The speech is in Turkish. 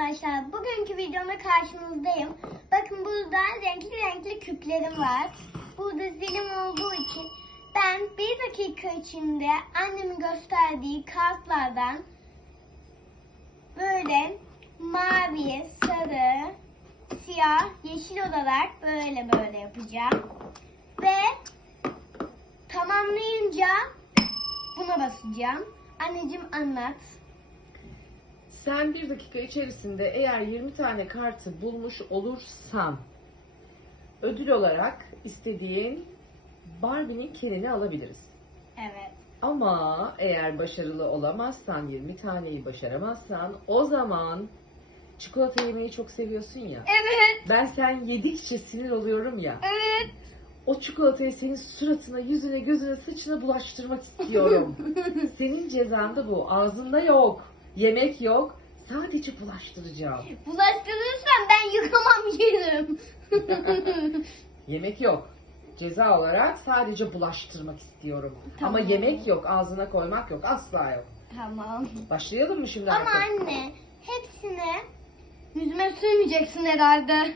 arkadaşlar. Bugünkü videomda karşınızdayım. Bakın burada renkli renkli küplerim var. Burada zilim olduğu için ben bir dakika içinde annemin gösterdiği kartlardan böyle mavi, sarı, siyah, yeşil olarak böyle böyle yapacağım. Ve tamamlayınca buna basacağım. Anneciğim anlat. Sen bir dakika içerisinde eğer 20 tane kartı bulmuş olursan ödül olarak istediğin Barbie'nin kelini alabiliriz. Evet. Ama eğer başarılı olamazsan, 20 taneyi başaramazsan o zaman çikolata yemeyi çok seviyorsun ya. Evet. Ben sen yedikçe sinir oluyorum ya. Evet. O çikolatayı senin suratına, yüzüne, gözüne, saçına bulaştırmak istiyorum. senin cezan da bu. Ağzında yok. Yemek yok. Sadece bulaştıracağım. Bulaştırırsan ben yıkamam yerim. Yemek yok. Ceza olarak sadece bulaştırmak istiyorum. Tamam. Ama yemek yok, ağzına koymak yok, asla yok. tamam. Başlayalım mı şimdi Ama artık? anne hepsini yüzüme sürmeyeceksin herhalde.